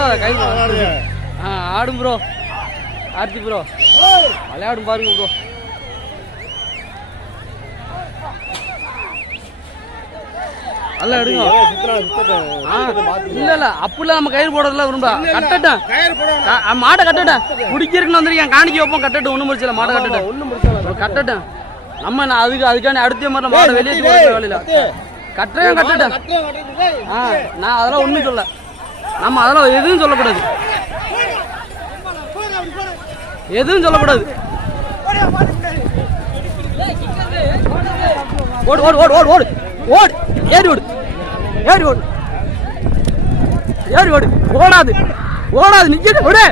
போடாத கயிறு ஆடும் ப்ரோ கார்த்தி ப்ரோ விளையாடும் பாருங்க ப்ரோ நல்லா எடுங்க இல்ல அப்படிலாம் நம்ம கயிறு போடுறதுல விரும்ப கட்டட்டும் மாடை கட்டட்டும் குடிக்கிறதுக்கு வந்திருக்கேன் காணிக்க வைப்போம் கட்டட்டும் ஒண்ணும் முடிச்சல மாடை கட்டட்டும் கட்டட்டும் நம்ம அதுக்காண்டி அடுத்த மாதிரி மாடை வெளியே வேலையில கட்டட்டும் நான் அதெல்லாம் ஒண்ணும் சொல்ல நம்ம அதெல்லாம் எதுவும் சொல்லக்கூடாது ஓடு ஓடு ஓடு ஓடு ஓடு ஓடு ஏறி ஓடு ஏறி ஓடு ஏறி ஓடு ஓடாது நிக்க ஓடு